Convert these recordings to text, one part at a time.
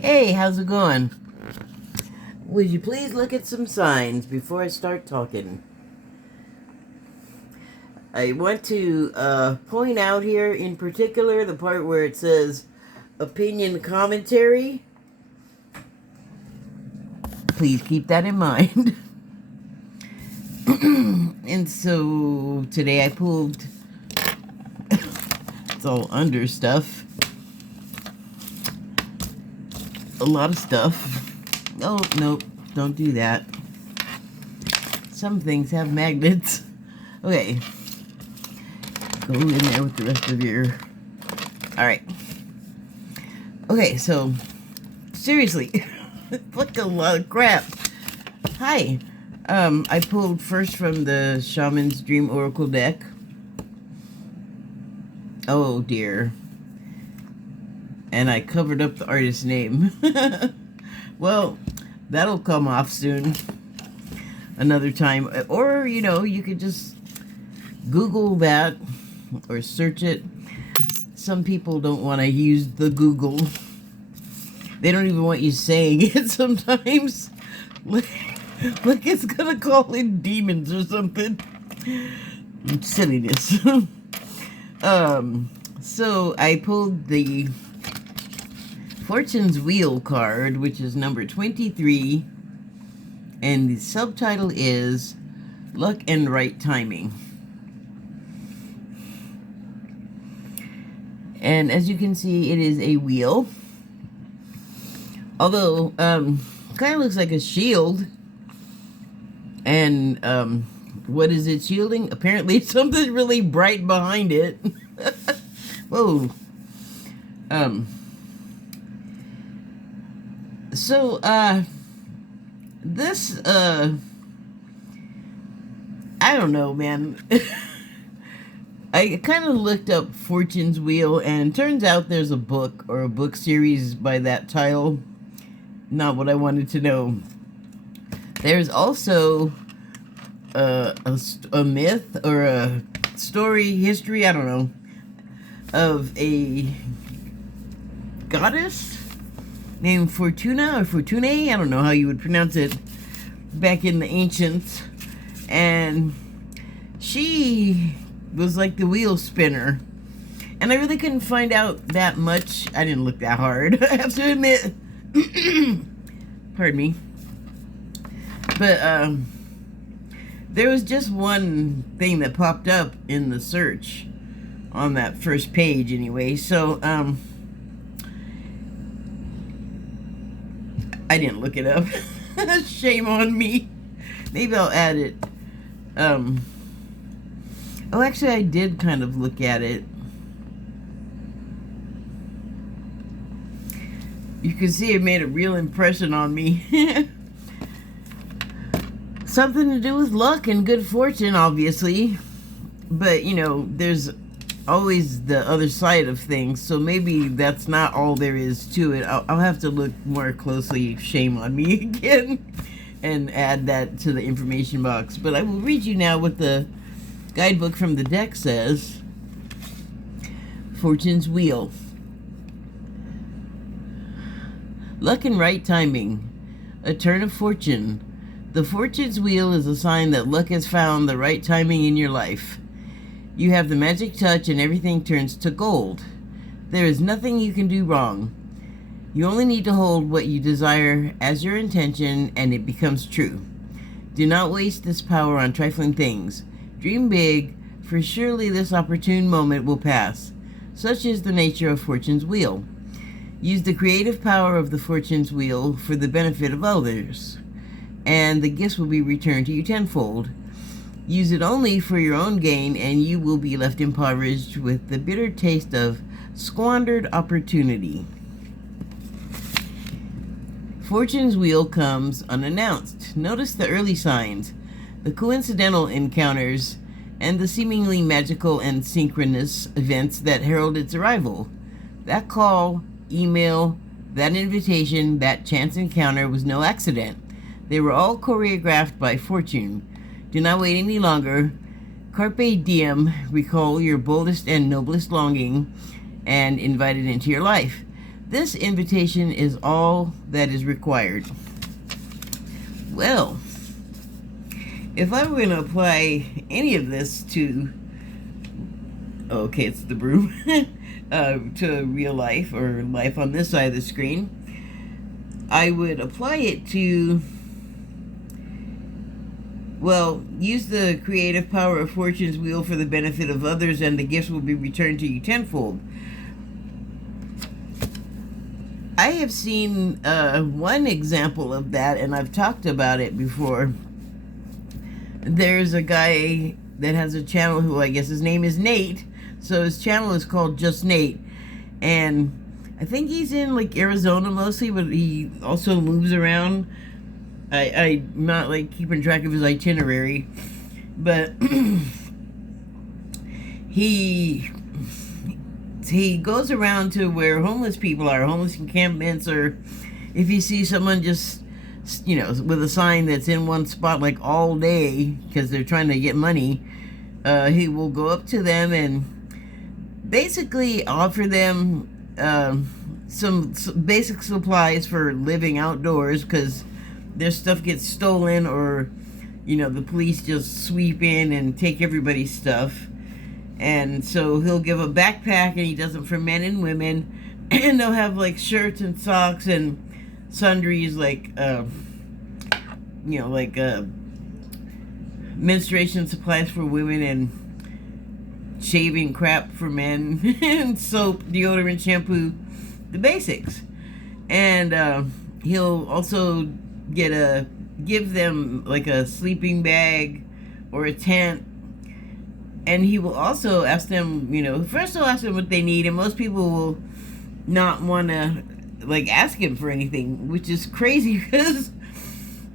Hey, how's it going? Would you please look at some signs before I start talking? I want to point out here in particular the part where it says opinion commentary. Please keep that in mind. And so today I pulled, it's all under stuff, a lot of stuff. Oh, nope, don't do that. Some things have magnets. Okay, go in there with the rest of your... Alright. Okay, so, seriously, like a lot of crap. Hi. I pulled first from the Shaman's Dream Oracle deck. Oh dear. And I covered up the artist's name. Well, that'll come off soon. Another time. Or, you know, you could just Google that or search it. Some people don't want to use the Google. They don't even want you saying it sometimes. Like it's gonna call in demons or something. Silliness. So I pulled the Fortune's Wheel card, which is number 23, and the subtitle is Luck and Right Timing. And as you can see, it is a wheel. Although, kind of looks like a shield. And, what is it shielding? Apparently something really bright behind it. Whoa. So, this, I don't know, man. I kind of looked up Fortune's Wheel, and turns out there's a book or a book series by that title. Not what I wanted to know. There's also a myth or a story, history, I don't know, of a goddess named Fortuna or Fortune, I don't know how you would pronounce it, back in the ancients. And she was like the wheel spinner. And I really couldn't find out that much. I didn't look that hard, I have to admit. Pardon me. But there was just one thing that popped up in the search on that first page anyway. So I didn't look it up. Shame on me. Maybe I'll add it. Oh, actually I did kind of look at it. You can see it made a real impression on me. Something to do with luck and good fortune, obviously. But, you know, there's always the other side of things. So maybe that's not all there is to it. I'll have to look more closely, shame on me again, and add that to the information box. But I will read you now what the guidebook from the deck says. Fortune's Wheel. Luck and right timing. A turn of fortune. The Fortune's Wheel is a sign that luck has found the right timing in your life. You have the magic touch and everything turns to gold. There is nothing you can do wrong. You only need to hold what you desire as your intention and it becomes true. Do not waste this power on trifling things. Dream big, for surely this opportune moment will pass. Such is the nature of Fortune's Wheel. Use the creative power of the Fortune's Wheel for the benefit of others, and the gifts will be returned to you tenfold. Use it only for your own gain, and you will be left impoverished with the bitter taste of squandered opportunity. Fortune's Wheel comes unannounced. Notice the early signs, the coincidental encounters, and the seemingly magical and synchronous events that herald its arrival. That call, email, that invitation, that chance encounter was no accident. They were all choreographed by Fortune. Do not wait any longer. Carpe diem, recall your boldest and noblest longing, and invite it into your life. This invitation is all that is required. Well, if I were going to apply any of this to, okay, it's the broom, to real life or life on this side of the screen, I would apply it to, well, use the creative power of Fortune's wheel for the benefit of others, and the gifts will be returned to you tenfold. I have seen one example of that, and I've talked about it before. There's a guy that has a channel who, I guess his name is Nate, so his channel is called Just Nate, and I think he's in like Arizona mostly, but he also moves around. I'm not like keeping track of his itinerary, but he goes around to where homeless people are, homeless encampments, or if you see someone just, you know, with a sign that's in one spot like all day because they're trying to get money, he will go up to them and basically offer them some basic supplies for living outdoors, because their stuff gets stolen, or, you know, the police just sweep in and take everybody's stuff. And so he'll give a backpack, and he does them for men and women, and they'll have like shirts and socks and sundries, like you know, like menstruation supplies for women, and shaving crap for men, and soap, deodorant, shampoo, the basics. And he'll also give them like a sleeping bag or a tent. And he will also ask them, you know, first he'll ask them what they need, and most people will not want to like ask him for anything, which is crazy because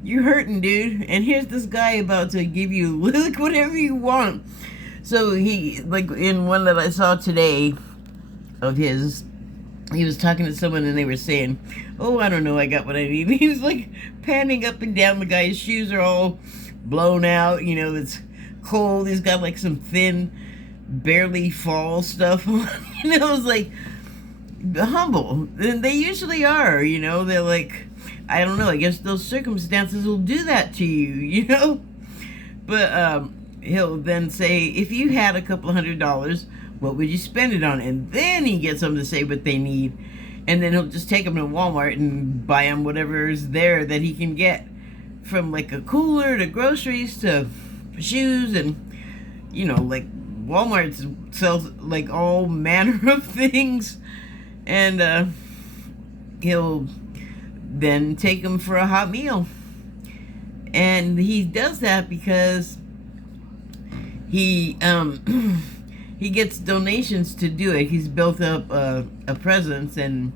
you're hurting, dude, and here's this guy about to give you like whatever you want. So he, like in one that I saw today of his, he was talking to someone and they were saying, oh, I don't know, I got what I need. He was like panning up and down. The guy's shoes are all blown out, you know, it's cold. He's got like some thin, barely fall stuff on. You know, it's like humble. And they usually are, you know, they're like, I don't know, I guess those circumstances will do that to you, you know? But he'll then say, if you had a couple $100, what would you spend it on? And then he gets them to say what they need. And then he'll just take them to Walmart and buy them whatever's there that he can get, from like a cooler to groceries to shoes. And, you know, like Walmart sells like all manner of things. And he'll then take them for a hot meal. And he does that because he he gets donations to do it. He's built up a presence, and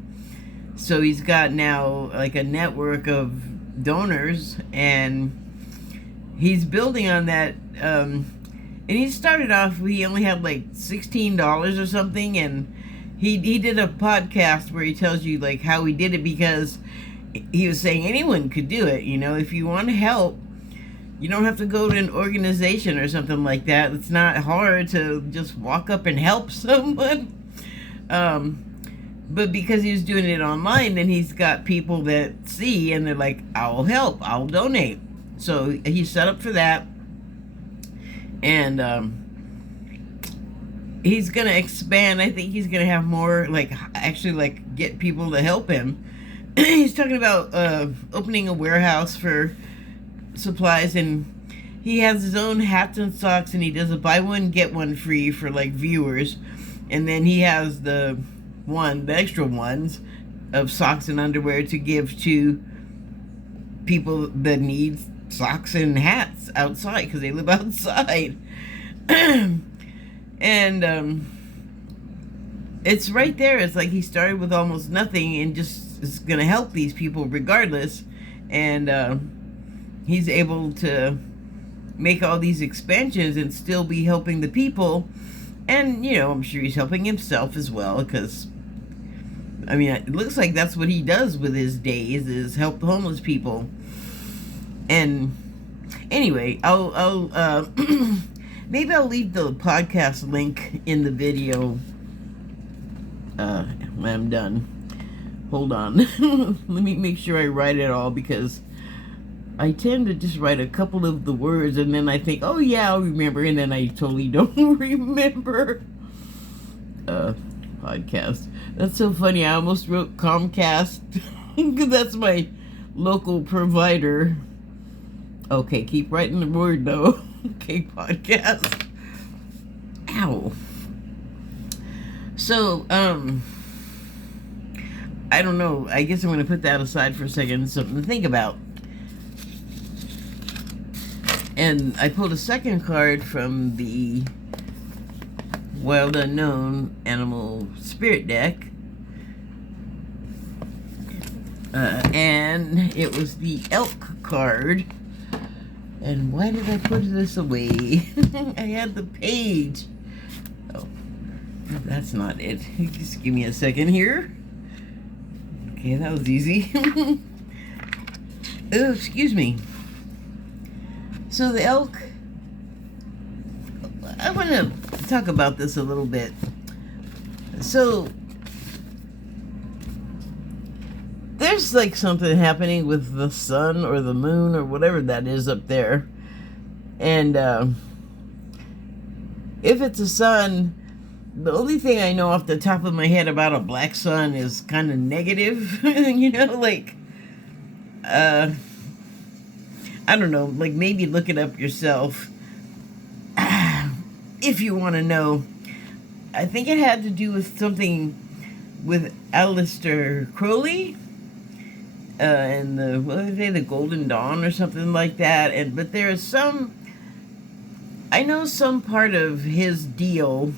so he's got now like a network of donors, and he's building on that. And he started off, he only had like $16 or something, and he did a podcast where he tells you like how he did it, because he was saying anyone could do it, you know, if you want to help. You don't have to go to an organization or something like that. It's not hard to just walk up and help someone. But because he was doing it online, then he's got people that see and they're like, I'll help, I'll donate. So he's set up for that. And he's going to expand. I think he's going to have more, like, actually, like, get people to help him. He's talking about opening a warehouse for supplies, and he has his own hats and socks, and he does a buy one get one free for like viewers, and then he has the extra ones of socks and underwear to give to people that need socks and hats outside because they live outside. And it's right there. It's like he started with almost nothing and just is gonna help these people regardless. And he's able to make all these expansions and still be helping the people. And, you know, I'm sure he's helping himself as well, because, I mean, it looks like that's what he does with his days, is help the homeless people. And anyway, I'll maybe I'll leave the podcast link in the video when I'm done. Hold on. Let me make sure I write it all, because I tend to just write a couple of the words and then I think, oh yeah, I'll remember, and then I totally don't remember. Podcast. That's so funny. I almost wrote Comcast because that's my local provider. Okay, keep writing the word though. Okay, podcast. Ow. So, I don't know. I guess I'm going to put that aside for a second. Something to think about. And I pulled a second card from the Wild Unknown Animal Spirit deck. And it was the elk card. And why did I put this away? I had the page. Oh, that's not it. Just give me a second here. Okay, that was easy. Oh, excuse me. So the elk, I want to talk about this a little bit. So there's like something happening with the sun or the moon or whatever that is up there. And if it's a sun, the only thing I know off the top of my head about a black sun is kind of negative. You know, like, I don't know, like maybe look it up yourself if you want to know. I think it had to do with something with Aleister Crowley and the, what are they, the Golden Dawn or something like that. But there is some, I know some part of his deal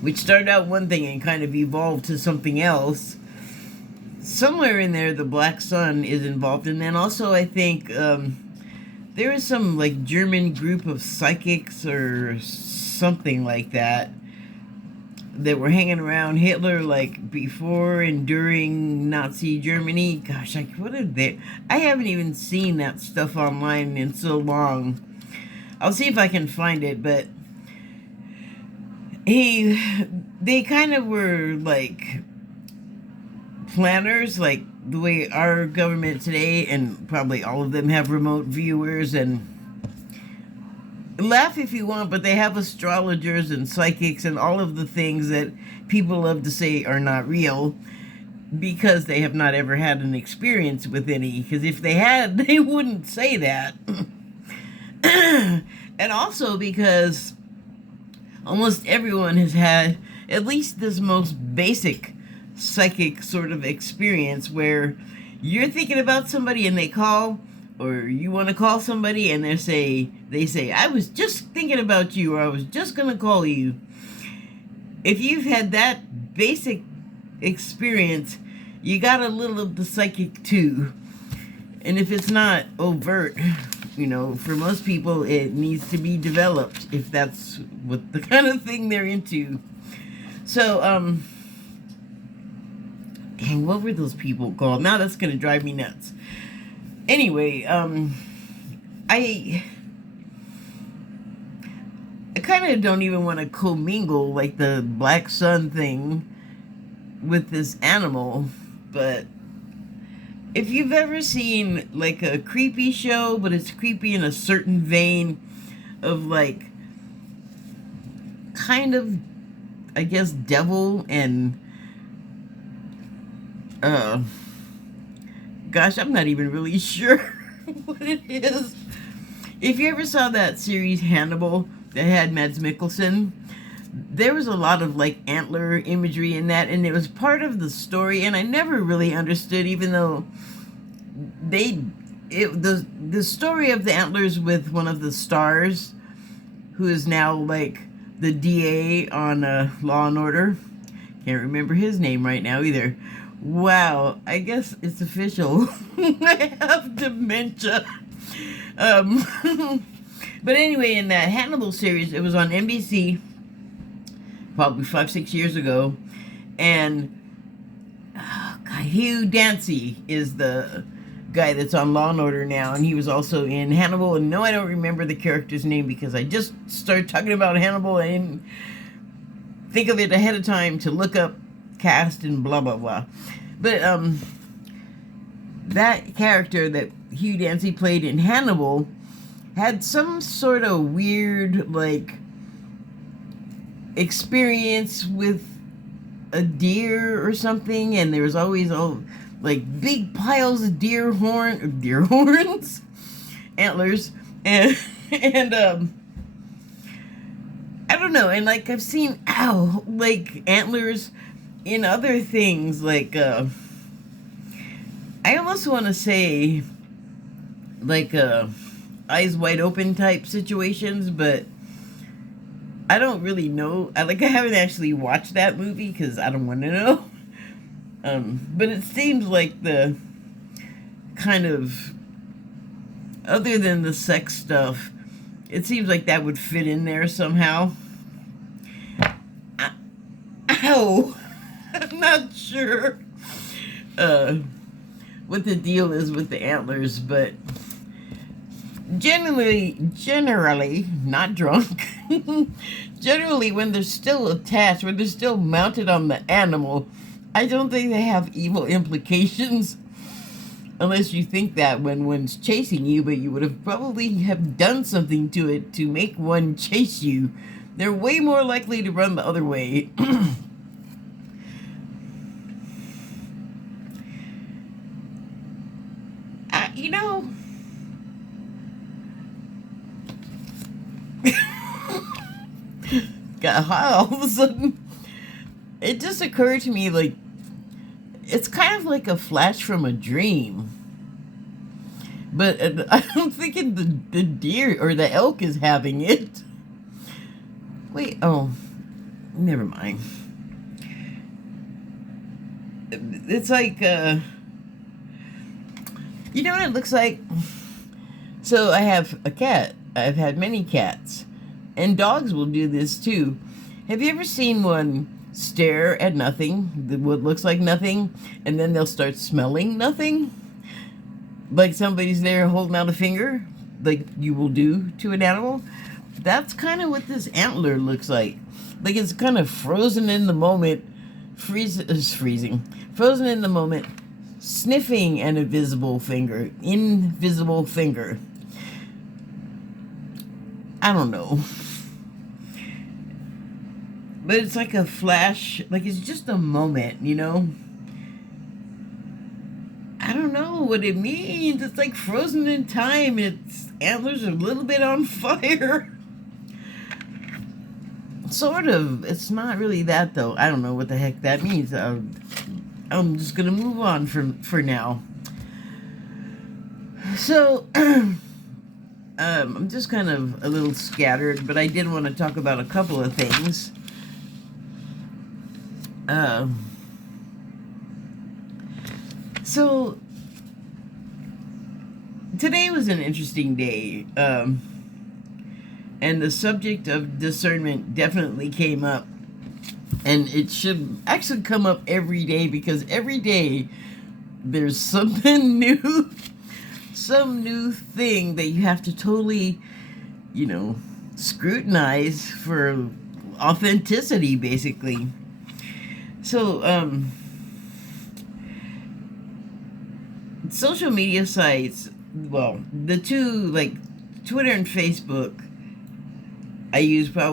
which started out one thing and kind of evolved to something else. Somewhere in there, the Black Sun is involved. And then also, I think there is some like German group of psychics or something like that that were hanging around Hitler, like before and during Nazi Germany. Gosh, like what are they? I haven't even seen that stuff online in so long. I'll see if I can find it, but they kind of were like planners, like the way our government today, and probably all of them have remote viewers, and laugh if you want, but they have astrologers and psychics and all of the things that people love to say are not real because they have not ever had an experience with any, because if they had, they wouldn't say that. And also because almost everyone has had at least this most basic psychic sort of experience where you're thinking about somebody and they call, or you want to call somebody and they say, I was just thinking about you, or I was just going to call you. If you've had that basic experience, you got a little of the psychic too. And if it's not overt, you know, for most people it needs to be developed if that's what the kind of thing they're into. So, dang, what were those people called? Now that's going to drive me nuts. Anyway, I kind of don't even want to commingle like the Black Sun thing with this animal, but if you've ever seen like a creepy show, but it's creepy in a certain vein of like kind of, I guess, devil and gosh, I'm not even really sure what it is. If you ever saw that series Hannibal that had Mads Mikkelsen, there was a lot of like antler imagery in that, and it was part of the story, and I never really understood, even though the story of the antlers with one of the stars, who is now like the DA on Law and Order. Can't remember his name right now either. Wow, I guess it's official. I have dementia. But anyway, in that Hannibal series, it was on NBC probably 5-6 years ago, and Hugh Dancy is the guy that's on Law and Order now, and he was also in Hannibal. And no, I don't remember the character's name because I just started talking about Hannibal and I didn't think of it ahead of time to look up cast and blah blah blah. But that character that Hugh Dancy played in Hannibal had some sort of weird, like, experience with a deer or something, and there was always like big piles of deer horns, antlers, and I don't know, and like I've seen like antlers in other things, like I almost want to say like Eyes Wide Open type situations, but I don't really know. I haven't actually watched that movie because I don't want to know. But it seems like the kind of, other than the sex stuff, it seems like that would fit in there somehow. Ow! I'm not sure what the deal is with the antlers, but generally, not drunk. Generally, when they're still attached, when they're still mounted on the animal, I don't think they have evil implications. Unless you think that when one's chasing you, but you would have probably have done something to it to make one chase you. They're way more likely to run the other way. You know, got hot all of a sudden. It just occurred to me, like, it's kind of like a flash from a dream. But I'm thinking the deer or the elk is having it. Wait, oh, never mind. It's like, you know what it looks like? So I have a cat. I've had many cats. And dogs will do this too. Have you ever seen one stare at nothing, what looks like nothing, and then they'll start smelling nothing? Like somebody's there holding out a finger, like you will do to an animal? That's kind of what this antler looks like. Like it's kind of frozen in the moment, freezing. Frozen in the moment, sniffing an invisible finger. I don't know. But it's like a flash, like it's just a moment, you know? I don't know what it means. It's like frozen in time. Its antlers are a little bit on fire. Sort of. It's not really that, though. I don't know what the heck that means. I'm just going to move on for now. So, I'm just kind of a little scattered, but I did want to talk about a couple of things. So today was an interesting day, and the subject of discernment definitely came up, and it should actually come up every day, because every day there's something new, some new thing that you have to totally, scrutinize for authenticity, basically. So, social media sites, well, the two, like Twitter and Facebook, I use I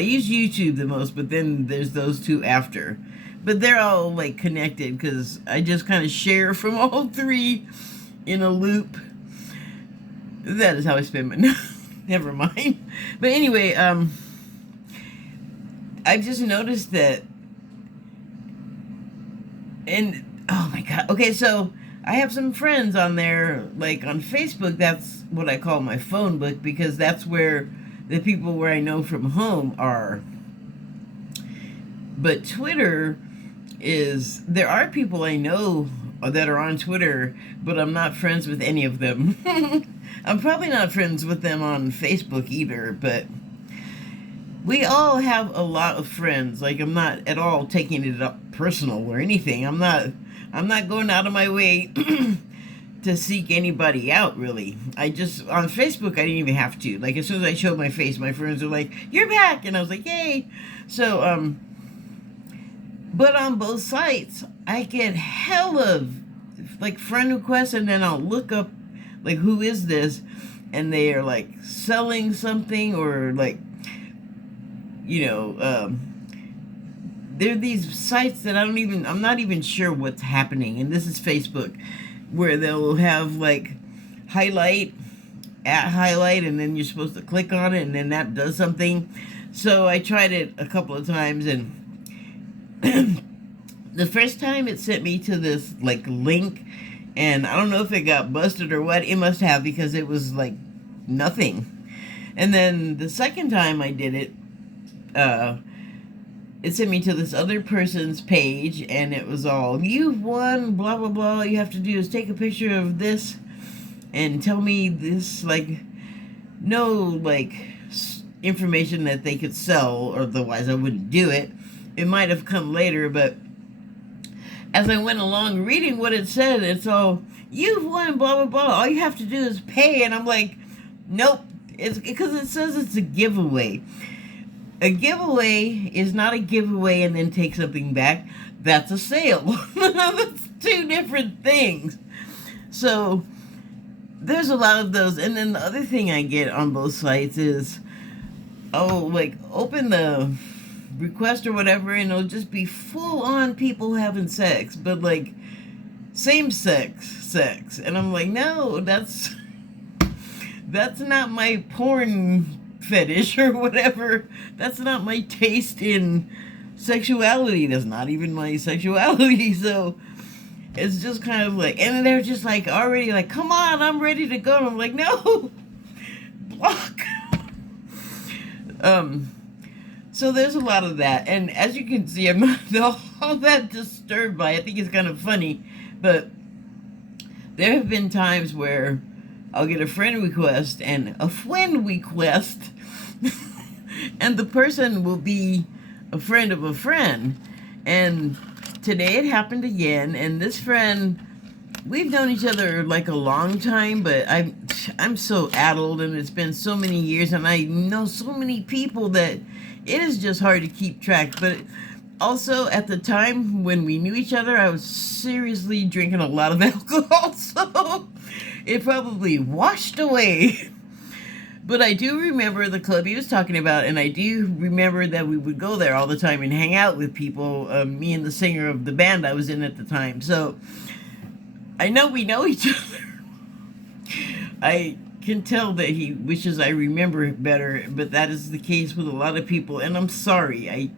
use YouTube the most, but then there's those two after. But they're all, like, connected, because I just kind of share from all three in a loop. That is how I spend my... Never mind. But anyway, I've just noticed that, and oh my god, okay, so I have some friends on there, like on Facebook. That's what I call my phone book, because that's where the people where I know from home are. But Twitter is, there are people I know that are on Twitter, but I'm not friends with any of them. I'm probably not friends with them on Facebook either, but we all have a lot of friends. Like, I'm not at all taking it up personal or anything. I'm not going out of my way to seek anybody out, really. I just, on Facebook, I didn't even have to. Like, as soon as I showed my face, my friends were like, "You're back!" And I was like, "Yay!" So, but on both sites, I get hella like friend requests, and then I'll look up like who is this, and they are like selling something, or like, you know, there are these sites that I'm not even sure what's happening, and this is Facebook, where they'll have like highlight at highlight, and then you're supposed to click on it, and then that does something. So I tried it a couple of times, and the first time it sent me to this like link, and I don't know if it got busted or what. It must have, because it was like nothing. And then the second time I did it, it sent me to this other person's page, and it was all, "You've won, blah blah blah. All you have to do is take a picture of this and tell me this," like, no like information that they could sell, or otherwise I wouldn't do it. It might have come later, but as I went along reading what it said, it's all, "You've won, blah blah blah. All you have to do is pay." And I'm like, nope. It's because it says it's a giveaway. A giveaway is not a giveaway and then take something back. That's a sale. That's two different things. So there's a lot of those. And then the other thing I get on both sites is, like, open the request or whatever, and it'll just be full on people having sex, but like same sex. And I'm like, no, that's not my porn fetish or whatever. That's not my taste in sexuality. That's not even my sexuality. So it's just kind of like, and they're just like already like, "Come on, I'm ready to go." And I'm like, no, block. So there's a lot of that, and as you can see, I'm not all that disturbed by it. I think it's kind of funny, but there have been times where I'll get a friend request and a friend request, and the person will be a friend of a friend. And today it happened again, and this friend, we've known each other like a long time, but I'm so addled, and it's been so many years, and I know so many people that it is just hard to keep track. But also, at the time when we knew each other, I was seriously drinking a lot of alcohol, so it probably washed away. But I do remember the club he was talking about, and I do remember that we would go there all the time and hang out with people, me and the singer of the band I was in at the time. So I know we know each other. I can tell that he wishes I remember it better, but that is the case with a lot of people, and I'm sorry.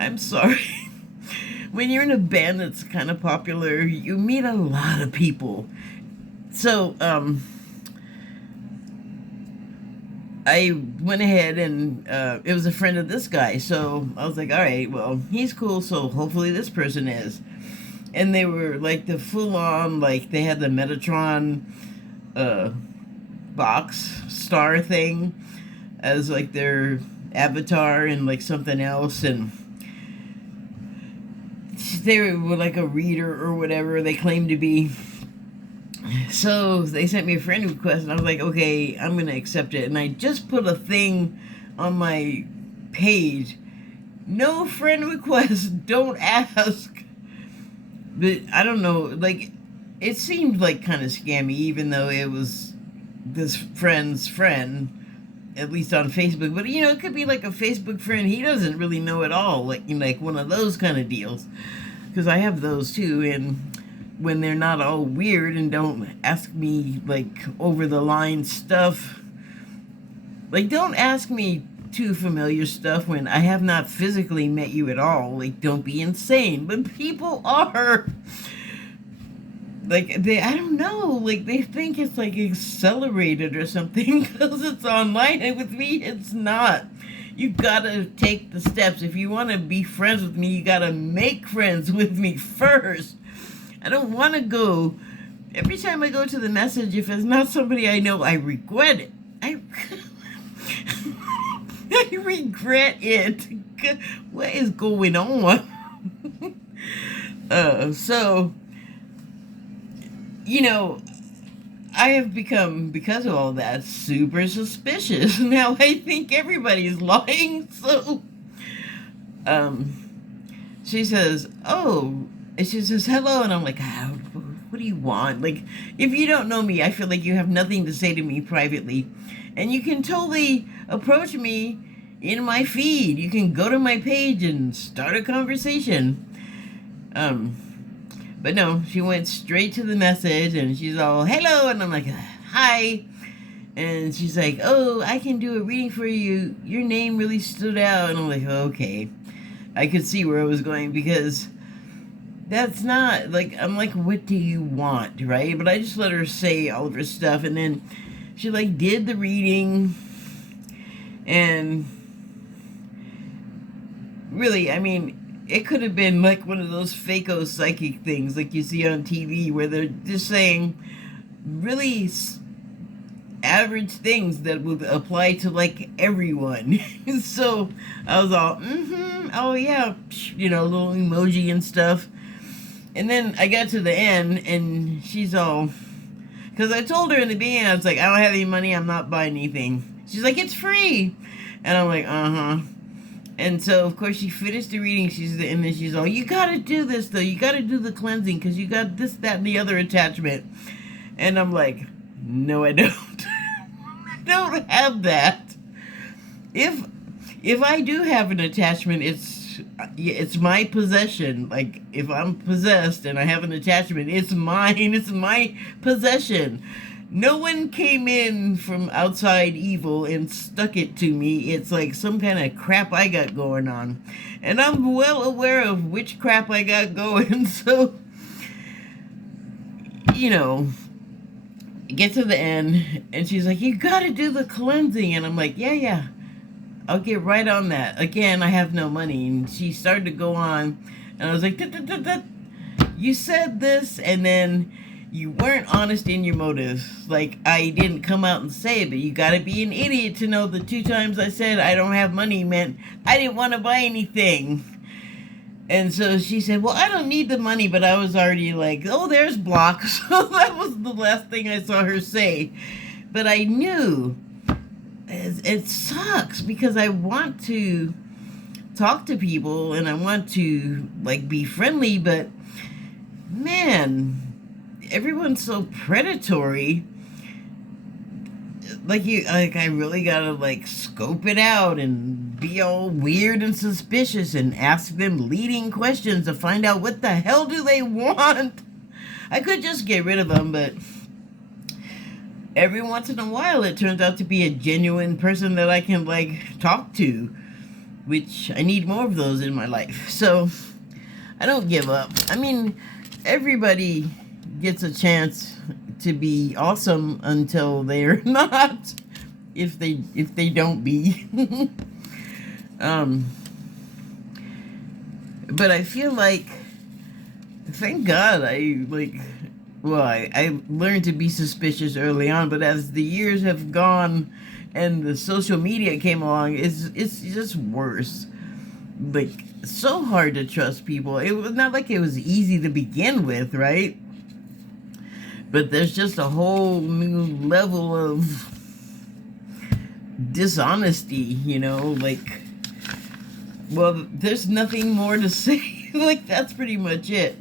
I'm sorry. When you're in a band that's kind of popular, you meet a lot of people. So, I went ahead, and it was a friend of this guy, so I was like, all right, well, he's cool, so hopefully this person is. And they were like the full-on, like, they had the Metatron box star thing as like their avatar, and like something else, and they were like a reader or whatever they claimed to be. So they sent me a friend request, and I was like, okay, I'm gonna accept it. And I just put a thing on my page: no friend request, don't ask. But I don't know, like, it seemed like kind of scammy, even though it was this friend's friend, at least on Facebook. But, you know, it could be like a Facebook friend he doesn't really know at all, like, you know, like one of those kind of deals. Because I have those too, and when they're not all weird and don't ask me, like, over-the-line stuff. Like, don't ask me too familiar stuff when I have not physically met you at all. Like, don't be insane. But people are. Like, I don't know, like, they think it's, like, accelerated or something because it's online, and with me, it's not. You gotta take the steps. If you want to be friends with me, you gotta make friends with me first. I don't want to go. Every time I go to the message, if it's not somebody I know, I regret it. I regret it. What is going on? So, you know, I have become, because of all that, super suspicious. Now I think everybody's lying, so she says, oh, and she says, hello. And I'm like, what do you want? Like, if you don't know me, I feel like you have nothing to say to me privately. And you can totally approach me in my feed. You can go to my page and start a conversation. But no, she went straight to the message and she's all, hello. And I'm like, hi. And she's like, oh, I can do a reading for you. Your name really stood out. And I'm like, okay. I could see where it was going because that's not, like, I'm like, what do you want, right? But I just let her say all of her stuff. And then she, like, did the reading. And really, I mean, it could have been like one of those fake-o psychic things like you see on TV where they're just saying really average things that would apply to like everyone. So I was all, oh yeah, you know, little emoji and stuff. And then I got to the end and she's all, because I told her in the beginning, I was like, I don't have any money, I'm not buying anything. She's like, it's free. And I'm like, and so of course she finished the reading, and then she's all, you gotta do this though, you gotta do the cleansing because you got this, that, and the other attachment. And I'm like, no, I don't. I don't have that. If I do have an attachment, it's my possession. Like, if I'm possessed and I have an attachment, it's mine. It's my possession. No one came in from outside evil and stuck it to me. It's like some kind of crap I got going on. And I'm well aware of which crap I got going. So, you know, get to the end and she's like, you gotta do the cleansing. And I'm like, yeah, I'll get right on that. Again, I have no money. And she started to go on and I was like, you said this and then you weren't honest in your motives. Like, I didn't come out and say it, but you gotta be an idiot to know the 2 times I said I don't have money meant I didn't want to buy anything. And so she said, well, I don't need the money, but I was already like, oh, there's block. So that was the last thing I saw her say. But I knew it sucks because I want to talk to people and I want to, like, be friendly, but man, everyone's so predatory. Like, I really gotta, like, scope it out and be all weird and suspicious and ask them leading questions to find out what the hell do they want. I could just get rid of them, but every once in a while it turns out to be a genuine person that I can, like, talk to, which I need more of those in my life. So I don't give up. I mean, everybody gets a chance to be awesome until they're not, if they don't be. But I feel like, thank God I learned to be suspicious early on, but as the years have gone and the social media came along, it's just worse. Like, so hard to trust people. It was not like it was easy to begin with, right? But there's just a whole new level of dishonesty, you know, like, well, there's nothing more to say. Like, that's pretty much it.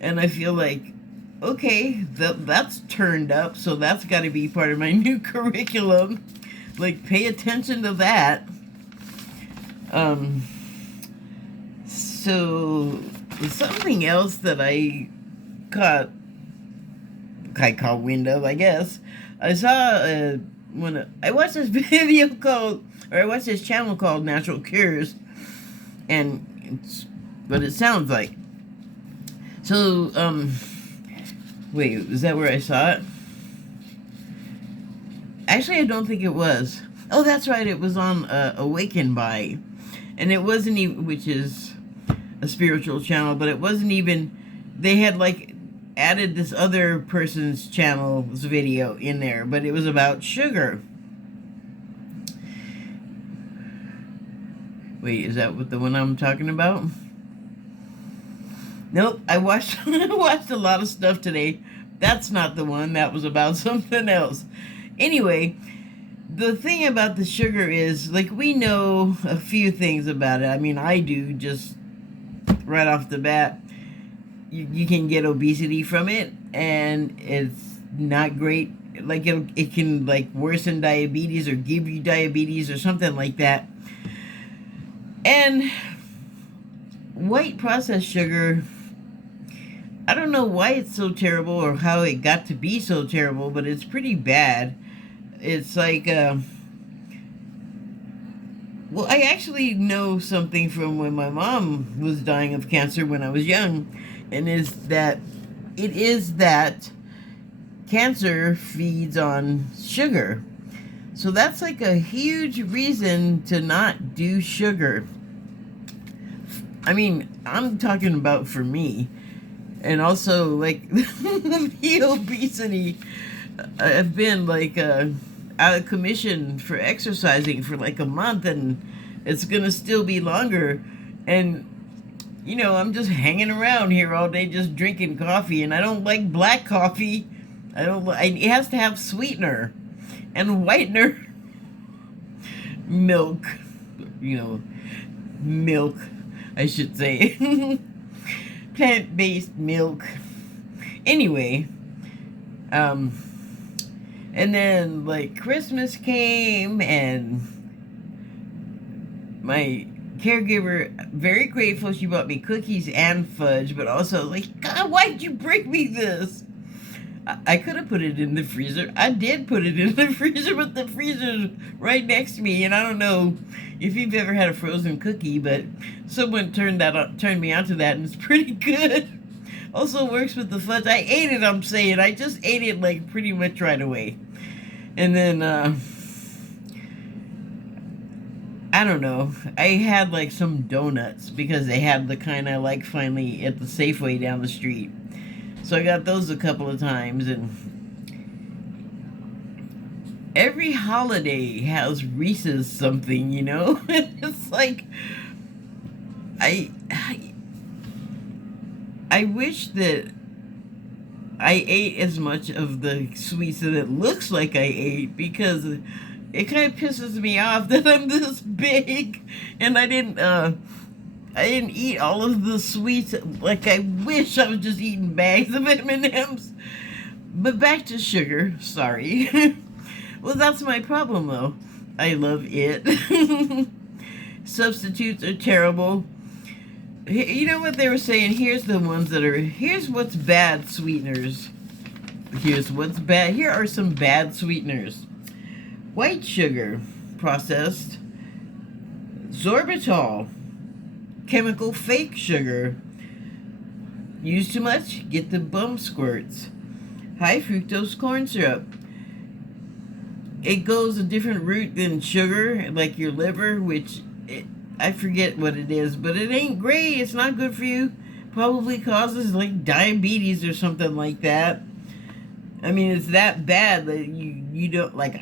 And I feel like, okay, that's turned up, so that's got to be part of my new curriculum. Like, pay attention to that. So something else that I caught wind of, I guess. I saw when I watched this video called, or I watched this channel called Natural Cures, and it's what it sounds like. So, wait, is that where I saw it? Actually, I don't think it was. Oh, that's right, it was on Awakened By, and it wasn't even, which is a spiritual channel, but it wasn't even, they had like added this other person's channel's video in there, but it was about sugar. Wait, is that what the one I'm talking about? Nope, I watched a lot of stuff today. That's not the one. That was about something else. Anyway, the thing about the sugar is, like, we know a few things about it. I mean, I do, just right off the bat, you can get obesity from it, and it's not great. Like it can like worsen diabetes or give you diabetes or something like that. And white processed sugar, I don't know why it's so terrible or how it got to be so terrible, but it's pretty bad. It's like, well, I actually know something from when my mom was dying of cancer when I was young, and it is that cancer feeds on sugar. So that's like a huge reason to not do sugar. I mean, I'm talking about for me. And also, like, the obesity, I've been, like, out of commission for exercising for, like, a month, and it's gonna still be longer. And, you know, I'm just hanging around here all day just drinking coffee, and I don't like black coffee. It has to have sweetener and whitener. Milk. Milk, I should say. Plant-based milk. Anyway, and then like Christmas came, and my caregiver, very grateful, she bought me cookies and fudge, but also like, God, why did you bring me this? I could have put it in the freezer. I did put it in the freezer, but the freezer's right next to me, and I don't know if you've ever had a frozen cookie, but someone turned me onto that, and it's pretty good. Also works with the fudge. I ate it, I'm saying. I just ate it like pretty much right away. And then I don't know. I had like some donuts because they had the kind I like finally at the Safeway down the street. So I got those a couple of times, and every holiday has Reese's something, you know? It's like, I wish that I ate as much of the sweets that it looks like I ate, because it kind of pisses me off that I'm this big and I didn't eat all of the sweets. Like, I wish I was just eating bags of M&Ms. But back to sugar. Sorry. Well, that's my problem, though. I love it. Substitutes are terrible. You know what they were saying? Here's what's bad sweeteners. Here's what's bad. Here are some bad sweeteners. White sugar, processed. Sorbitol, chemical fake sugar. Use too much, get the bum squirts. High fructose corn syrup. It goes a different route than sugar, like your liver, I forget what it is, but it ain't great. It's not good for you. Probably causes like diabetes or something like that. I mean, it's that bad that you don't, like,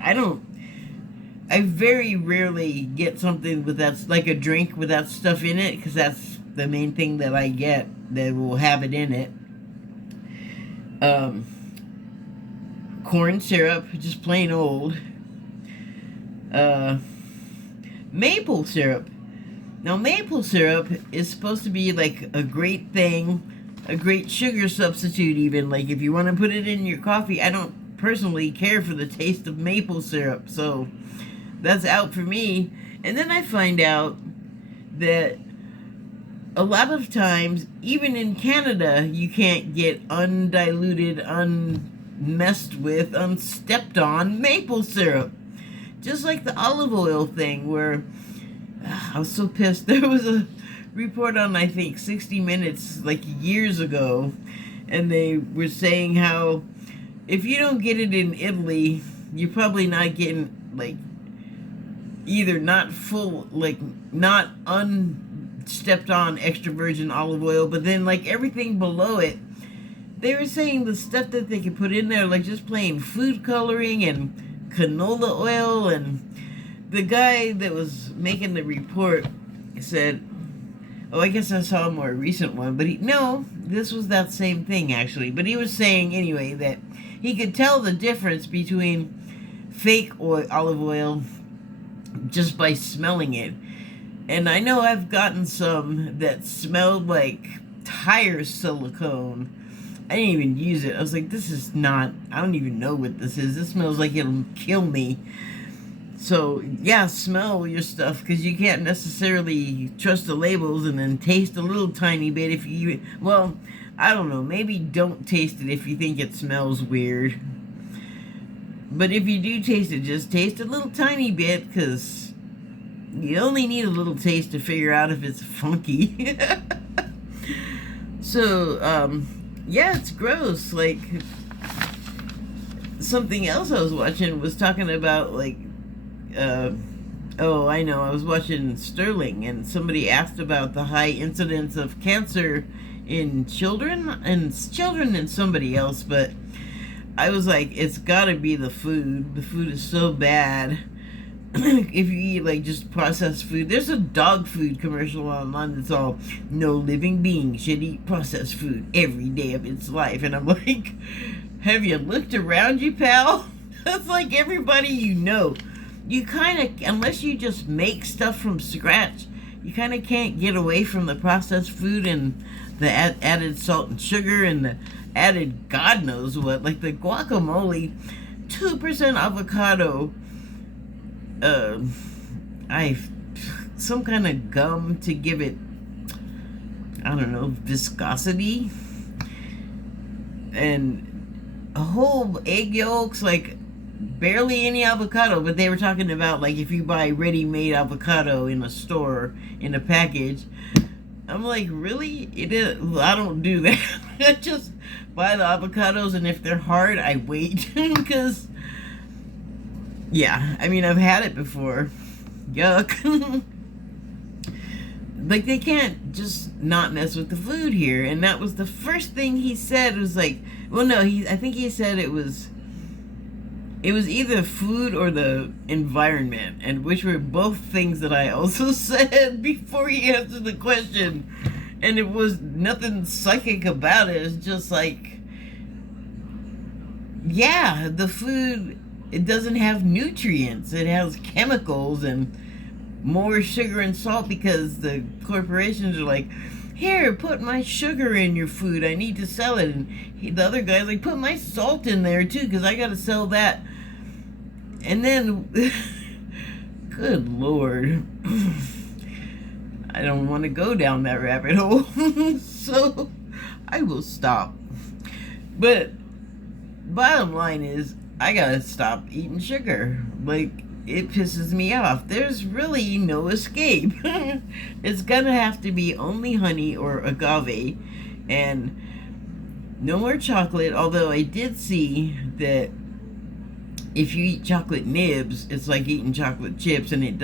I very rarely get something with that, like a drink with that stuff in it, because that's the main thing that I get that will have it in it. Corn syrup, just plain old. Maple syrup. Now, maple syrup is supposed to be like a great thing, a great sugar substitute even. Like, if you want to put it in your coffee, I don't personally care for the taste of maple syrup, so that's out for me. And then I find out that a lot of times, even in Canada, you can't get undiluted, unmessed with, unstepped on maple syrup. Just like the olive oil thing, where I was so pissed. There was a report on, I think, 60 Minutes, like years ago, and they were saying how if you don't get it in Italy, you're probably not getting, like, either not full, like, not unstepped on extra virgin olive oil, but then, like, everything below it, they were saying the stuff that they could put in there, like just plain food coloring and canola oil. And the guy that was making the report said, oh, I guess I saw a more recent one, but this was that same thing actually, but he was saying anyway that he could tell the difference between fake olive oil just by smelling it. And I know I've gotten some that smelled like tire silicone. I didn't even use it. I was like, this is not, I don't even know what this is. This smells like it'll kill me. So, yeah, smell your stuff, because you can't necessarily trust the labels, and then taste a little tiny bit if you, well, I don't know, maybe don't taste it if you think it smells weird. But if you do taste it, just taste a little tiny bit, because you only need a little taste to figure out if it's funky. So, yeah, it's gross. Like, something else I was watching was talking about, like, oh, I know, I was watching Sterling, and somebody asked about the high incidence of cancer in children and somebody else, but I was like, it's gotta be the food. The food is so bad. If you eat like just processed food, there's a dog food commercial online that's all, no living being should eat processed food every day of its life, and I'm like, have you looked around you, pal? That's like everybody you know. You kind of, unless you just make stuff from scratch, you kind of can't get away from the processed food and the added salt and sugar and the added God knows what. Like the guacamole, 2% avocado, some kind of gum to give it, I don't know, viscosity, and a whole egg yolks, like barely any avocado. But they were talking about, like, if you buy ready-made avocado in a store in a package, I'm like, really? It is. I don't do that. I just buy the avocados, and if they're hard, I wait. Because, yeah, I mean, I've had it before. Yuck. Like, they can't just not mess with the food here. And that was the first thing he said. Was like, well, no, I think he said it was either food or the environment, and which were both things that I also said before he answered the question. And it was nothing psychic about it. It's just like, yeah, the food, it doesn't have nutrients. It has chemicals and more sugar and salt, because the corporations are like, here, put my sugar in your food, I need to sell it. And the other guy's like, put my salt in there too, because I gotta sell that. And then, good Lord, I don't want to go down that rabbit hole. So I will stop. But bottom line is, I gotta stop eating sugar. Like, it pisses me off. There's really no escape. It's gonna have to be only honey or agave, and no more chocolate. Although I did see that if you eat chocolate nibs, it's like eating chocolate chips, and it's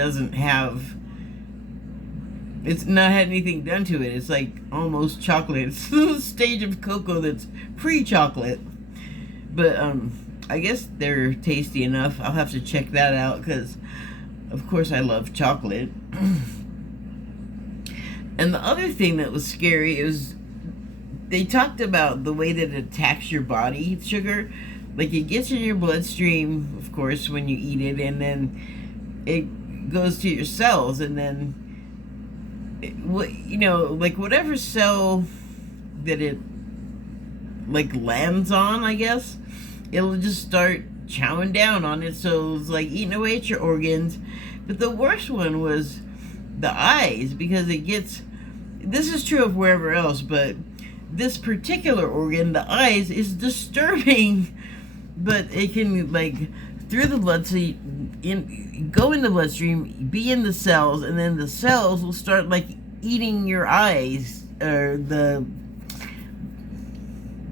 not had anything done to it. It's like almost chocolate. It's a stage of cocoa that's pre-chocolate. But I guess they're tasty enough. I'll have to check that out, because of course I love chocolate. And the other thing that was scary is they talked about the way that it attacks your body, sugar. Like, it gets in your bloodstream, of course, when you eat it, and then it goes to your cells, and then like whatever cell that it like lands on, I guess, it'll just start chowing down on it. So it's like eating away at your organs. But the worst one was the eyes, because this is true of wherever else, but this particular organ, the eyes, is disturbing. But it can, like, through the blood, so go in the bloodstream, be in the cells, and then the cells will start, like, eating your eyes, or the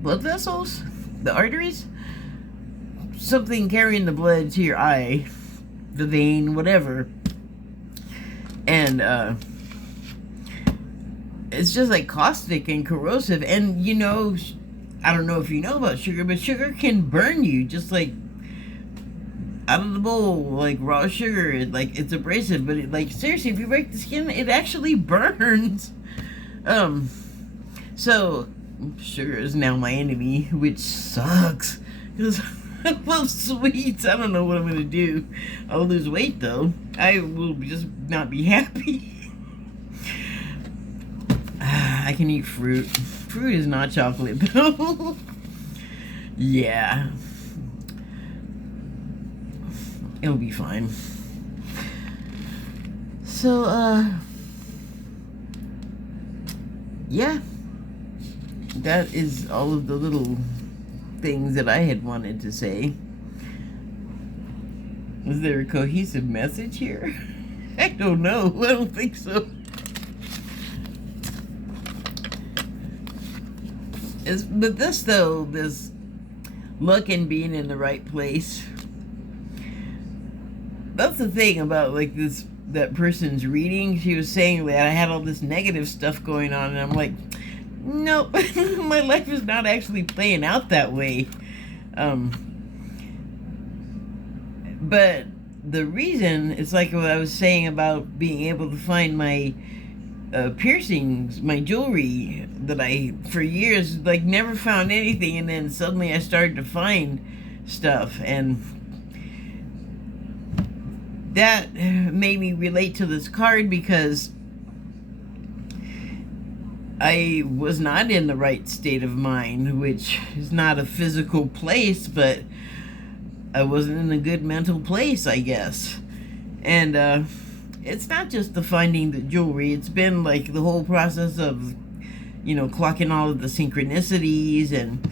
blood vessels, the arteries, something carrying the blood to your eye, the vein, whatever. And it's just like caustic and corrosive. And I don't know if you know about sugar, but sugar can burn you, just like out of the bowl, like raw sugar. It's abrasive, but seriously, if you break the skin, it actually burns. So sugar is now my enemy, which sucks, because I love sweets. I don't know what I'm gonna do. I'll lose weight though. I will just not be happy. I can eat fruit. Fruit is not chocolate, though. Yeah. It'll be fine. So, yeah. That is all of the little things that I had wanted to say. Was there a cohesive message here? I don't know. I don't think so. But this, though, this luck and being in the right place, that's the thing about, like, that person's reading. She was saying that I had all this negative stuff going on, and I'm like, nope, my life is not actually playing out that way. But the reason, it's like what I was saying about being able to find my piercings, my jewelry that I, for years, like, never found anything, and then suddenly I started to find stuff, and that made me relate to this card because I was not in the right state of mind, which is not a physical place, but I wasn't in a good mental place, I guess. And it's not just the finding the jewelry. It's been like the whole process of, clocking all of the synchronicities and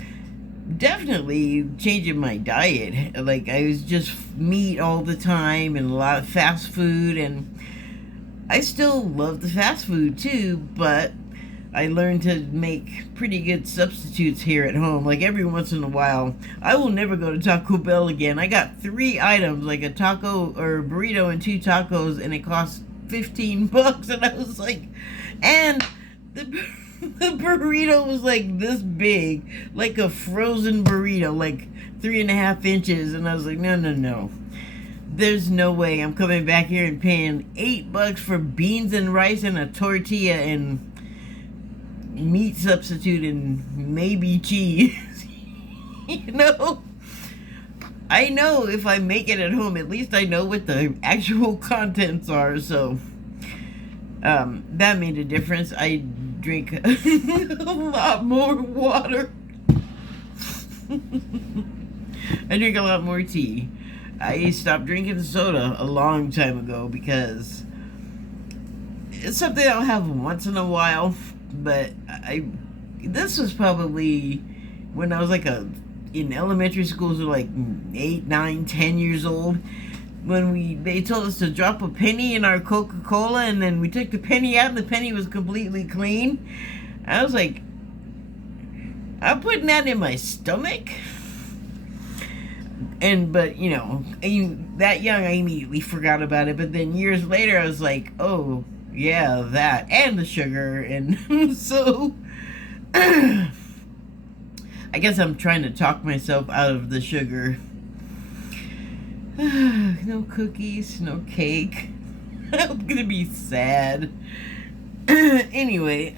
definitely changing my diet. Like, I was just meat all the time and a lot of fast food, and I still love the fast food too, but I learned to make pretty good substitutes here at home. Like, every once in a while, I will never go to Taco Bell again. I got 3 items, like a taco or a burrito and 2 tacos, and it cost $15. And I was like, and the burrito was like this big, like a frozen burrito, like 3.5 inches. And I was like, no. There's no way I'm coming back here and paying $8 for beans and rice and a tortilla and meat substitute and maybe cheese. I know if I make it at home, at least I know what the actual contents are. So that made a difference. I drink a lot more water. I drink a lot more tea. I stopped drinking soda a long time ago because it's something I'll have once in a while. But this was probably when I was like in elementary school, so like 8, 9, 10 years old, when they told us to drop a penny in our Coca-Cola, and then we took the penny out and the penny was completely clean. I was like, I'm putting that in my stomach. But that young, I immediately forgot about it. But then years later, I was like, oh yeah, that and the sugar. And so I guess I'm trying to talk myself out of the sugar. No cookies, no cake. I'm gonna be sad. Anyway,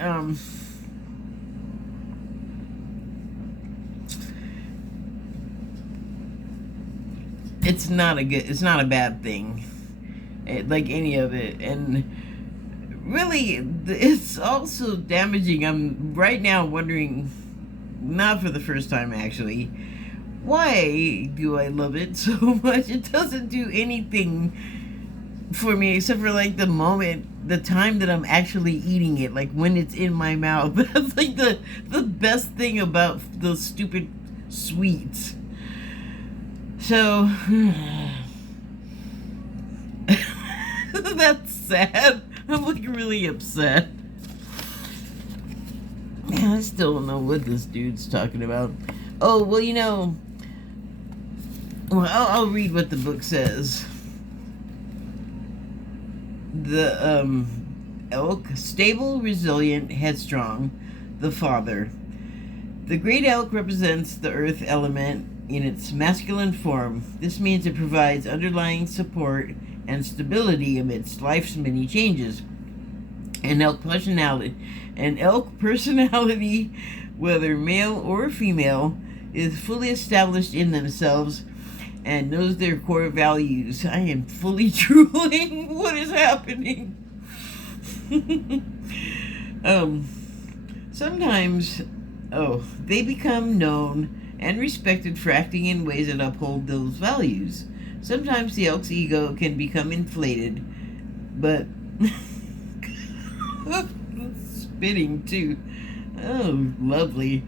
it's not a bad thing, like any of it. And really, it's also damaging. I'm right now wondering, not for the first time actually, why do I love it so much? It doesn't do anything for me except for like the time that I'm actually eating it, like when it's in my mouth. That's like the best thing about those stupid sweets. So that's sad. I'm like really upset. Man, I still don't know what this dude's talking about. Oh, well, I'll read what the book says. The elk, stable, resilient, headstrong, the father. The great elk represents the earth element in its masculine form. This means it provides underlying support and stability amidst life's many changes. An elk personality, whether male or female, is fully established in themselves and knows their core values. I am fully drooling. What is happening? Sometimes, they become known and respected for acting in ways that uphold those values. Sometimes the elk's ego can become inflated, but spitting too. Oh, lovely.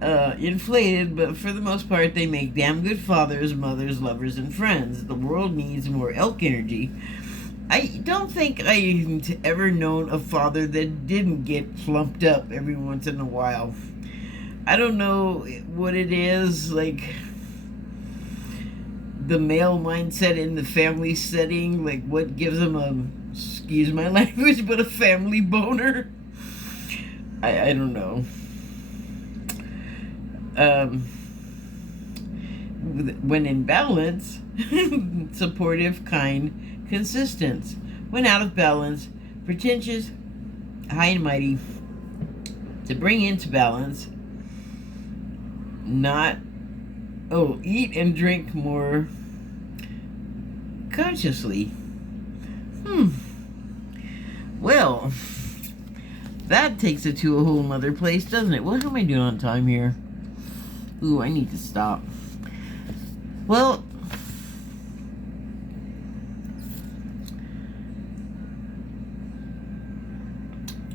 Inflated, but for the most part, they make damn good fathers, mothers, lovers, and friends. The world needs more elk energy. I don't think I've ever known a father that didn't get plumped up every once in a while. I don't know what it is, like the male mindset in the family setting, like what gives them excuse my language, but a family boner. I don't know. When in balance, supportive, kind, consistent. When out of balance, pretentious, high and mighty. To bring into balance, not, eat and drink more consciously. Well, that takes it to a whole nother place, doesn't it? What am I doing on time here? Ooh, I need to stop. Well,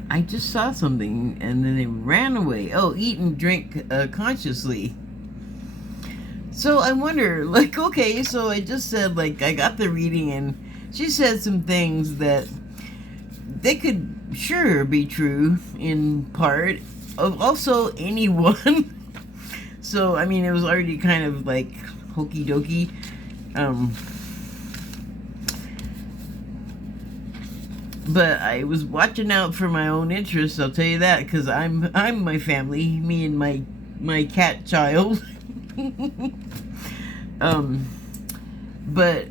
I just saw something and then it ran away. Oh, eat and drink consciously. So I wonder, like, okay, so I just said, like, I got the reading and she said some things that they could sure be true in part of also anyone. So, I mean, it was already kind of like hokey dokey. But I was watching out for my own interests, I'll tell you that, because I'm my family, me and my cat child. But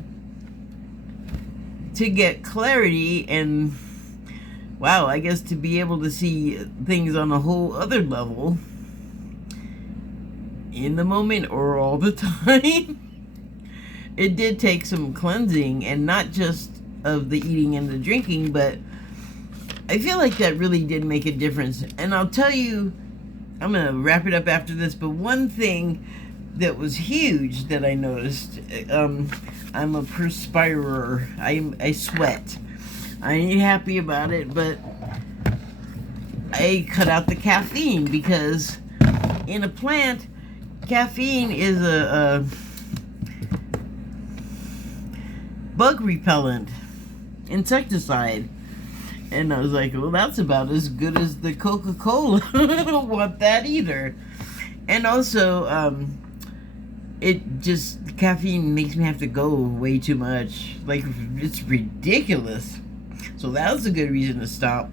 to get clarity and, wow, I guess to be able to see things on a whole other level, in the moment or all the time, it did take some cleansing, and not just of the eating and the drinking, but I feel like that really did make a difference. And I'll tell you, I'm going to wrap it up after this, but one thing that was huge that I noticed, I'm a perspirer. I sweat. I ain't happy about it, but I cut out the caffeine, because in a plant, caffeine is a bug repellent, insecticide. And I was like, well, that's about as good as the Coca-Cola. I don't want that either. And also, caffeine makes me have to go way too much. Like, it's ridiculous. So that was a good reason to stop.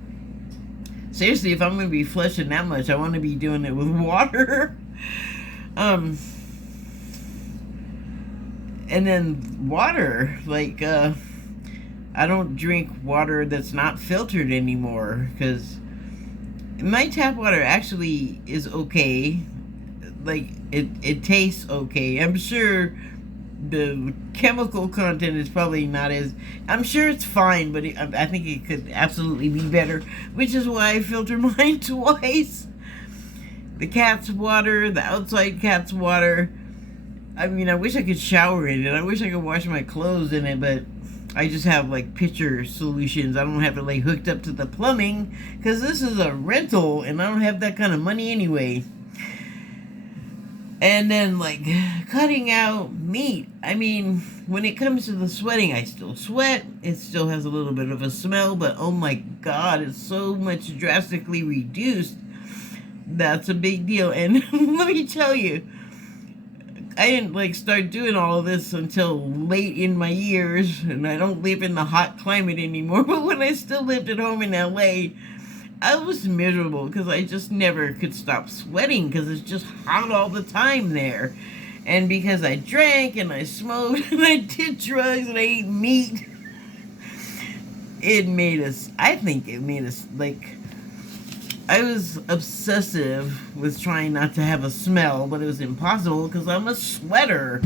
Seriously, if I'm going to be flushing that much, I want to be doing it with water. And then water, like, I don't drink water that's not filtered anymore, because my tap water actually is okay. Like, it tastes okay. I'm sure the chemical content is probably not as, I'm sure it's fine, but I think it could absolutely be better, which is why I filter mine twice. The cat's water, the outside cat's water, I mean, I wish I could shower in it. I wish I could wash my clothes in it, but I just have, like, pitcher solutions. I don't have it, like, hooked up to the plumbing, because this is a rental, and I don't have that kind of money anyway. And then, like, cutting out meat. I mean, when it comes to the sweating, I still sweat. It still has a little bit of a smell, but oh my God, it's so much drastically reduced. That's a big deal. And let me tell you, I didn't, like, start doing all of this until late in my years, and I don't live in the hot climate anymore. But when I still lived at home in LA, I was miserable because I just never could stop sweating, because it's just hot all the time there. And because I drank and I smoked and I did drugs and I ate meat, I think it made us, like, I was obsessive with trying not to have a smell, but it was impossible because I'm a sweater.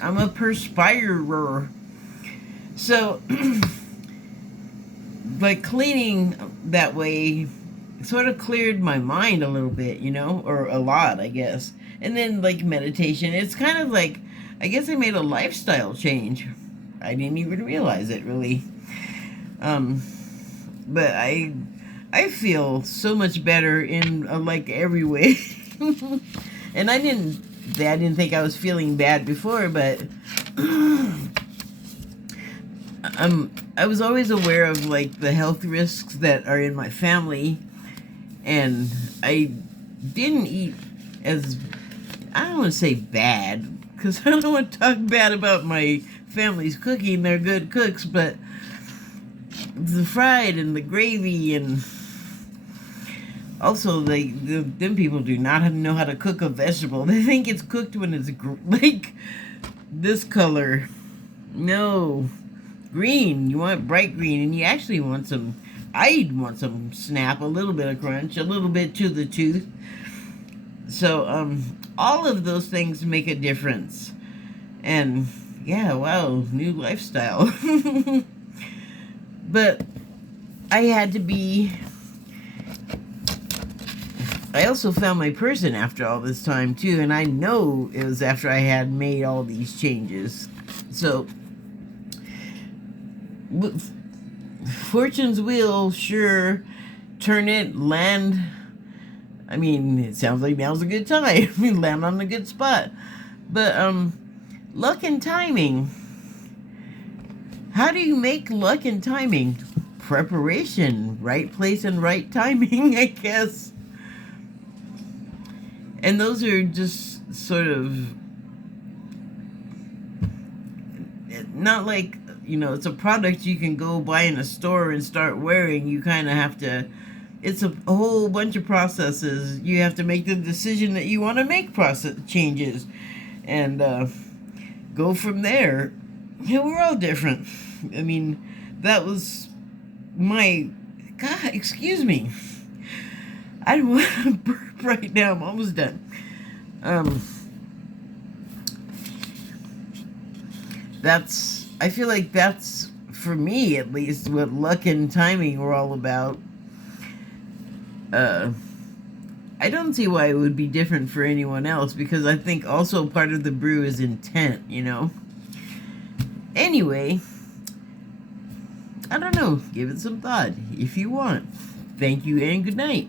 I'm a perspirer. So, like, cleaning that way sort of cleared my mind a little bit, you know, or a lot, I guess. And then like meditation, it's kind of like, I guess I made a lifestyle change. I didn't even realize it really. Um, but I feel so much better in like every way. And I didn't think I was feeling bad before, but I was always aware of like the health risks that are in my family, and I didn't eat as, I don't want to say bad, because I don't want to talk bad about my family's cooking. They're good cooks, but the fried and the gravy, and also them people do not know how to cook a vegetable. They think it's cooked when it's like this color. No, green. You want bright green, and you actually want some. I'd want some snap, a little bit of crunch, a little bit to the tooth. So all of those things make a difference. And yeah, wow, new lifestyle. But I had to be. I also found my person after all this time too, and I know it was after I had made all these changes. So Fortune's wheel, sure, turn it, land. I mean, it sounds like now's a good time. Land on a good spot. But luck and timing. How do you make luck and timing? Preparation, right place and right timing, I guess. And those are just sort of not like, you know, it's a product you can go buy in a store and start wearing. You kind of have to, it's a whole bunch of processes. You have to make the decision that you want to make process changes and go from there. Yeah, we're all different. I mean, that was my, God, excuse me. I don't want to burp right now. I'm almost done. I feel like that's, for me at least, what luck and timing were all about. I don't see why it would be different for anyone else, because I think also part of the brew is intent, you know? Anyway, I don't know. Give it some thought if you want. Thank you and good night.